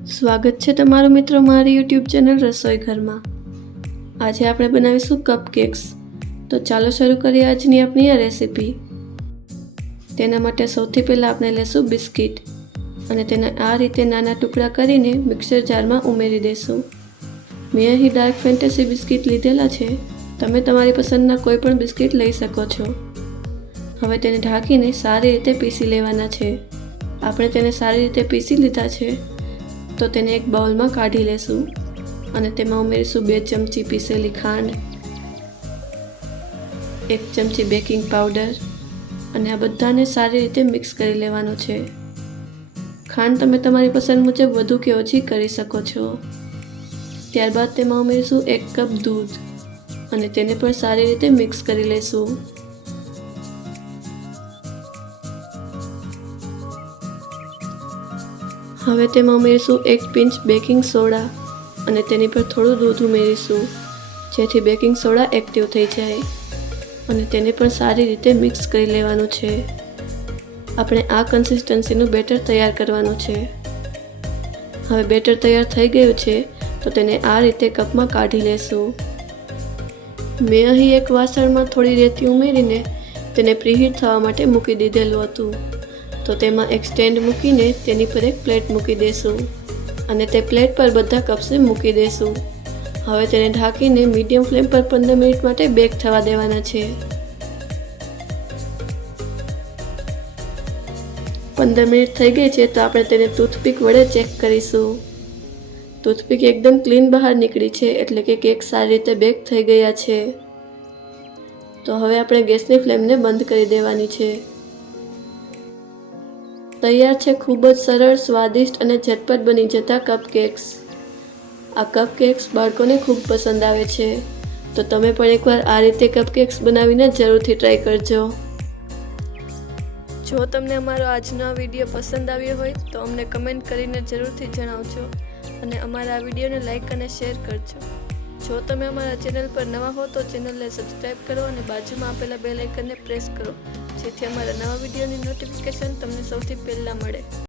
સ્વાગત છે તમારું મિત્રો મારી યુટ્યુબ ચેનલ રસોઈ ઘરમાં। આજે આપણે બનાવીશું કપકેક્સ। તો ચાલો શરૂ કરીએ આજની આપણી આ રેસીપી। તેના માટે સૌથી પહેલાં આપણે લેશું બિસ્કિટ અને તેને આ રીતે નાના ટુકડા કરીને મિક્સર જારમાં ઉમેરી દઈશું। મેં અહીં ડાર્ક ફેન્ટસી બિસ્કિટ લીધેલા છે, તમે તમારી પસંદના કોઈ પણ બિસ્કિટ લઈ શકો છો। હવે તેને ઢાંકીને સારી રીતે પીસી લેવાના છે। આપણે તેને સારી રીતે પીસી લીધા છે તો તેને એક બાઉલમાં કાઢી લેશું અને તેમાં ઉમેરીશું 2 ચમચી પીસેલી ખાંડ, 1 ચમચી બેકિંગ પાવડર અને આ બધાને સારી રીતે મિક્સ કરી લેવાનું છે। ખાંડ તમે તમારી પસંદ મુજબ વધુ કે ઓછી કરી શકો છો। ત્યારબાદ તેમાં ઉમેરીશું 1 કપ દૂધ અને તેને પણ સારી રીતે મિક્સ કરી લેશું। હવે તેમાં ઉમેરીશું 1 પિંચ બેકિંગ સોડા અને તેની પર થોડું દૂધ ઉમેરીશું જેથી બેકિંગ સોડા એક્ટિવ થઈ જાય અને તેને પણ સારી રીતે મિક્સ કરી લેવાનું છે। આપણે આ કન્સિસ્ટન્સીનું બેટર તૈયાર કરવાનું છે। હવે બેટર તૈયાર થઈ ગયું છે તો તેને આ રીતે કપમાં કાઢી લેશું। મેં અહીં એક વાસણમાં થોડી રેતી ઉમેરીને તેને પ્રીહીટ થવા માટે મૂકી દીધેલું હતું, તો તેમાં એક સ્ટેન્ડ મૂકીને તેની પર એક પ્લેટ મૂકી દેશું અને તે પ્લેટ પર બધા કપ્સને મૂકી દેશું। હવે તેને ઢાંકીને મીડિયમ ફ્લેમ પર 15 મિનિટ માટે બેક થવા દેવાના છે। 15 મિનિટ થઈ ગઈ છે તો આપણે તેને ટૂથપીક વડે ચેક કરીશું। ટૂથપીક એકદમ ક્લીન બહાર નીકળી છે, એટલે કે કેક સારી રીતે બેક થઈ ગયા છે। તો હવે આપણે ગેસની ફ્લેમને બંધ કરી દેવાની છે। તૈયાર છે ખૂબ જ સરળ, સ્વાદિષ્ટ અને ઝટપટ બની જતા કપકેક્સ। આ કપકેક્સ બાળકોને ખૂબ પસંદ આવે છે, તો તમે પણ એકવાર આ રીતે કપકેક્સ બનાવીને જરૂરથી ટ્રાય કરજો। જો તમને અમારો આજનો આ વિડીયો પસંદ આવ્યો હોય તો અમને કમેન્ટ કરીને જરૂરથી જણાવજો અને અમારા આ વિડીયોને લાઈક અને શેર કરજો। જો તમે અમારા ચેનલ પર નવા હો તો ચેનલને સબસ્ક્રાઈબ કરો અને બાજુમાં આપેલા બેલ આઇકનને પ્રેસ કરો જેથી અમારા નવા વિડીયોની નોટિફિકેશન તમને સૌથી પહેલાં મળે।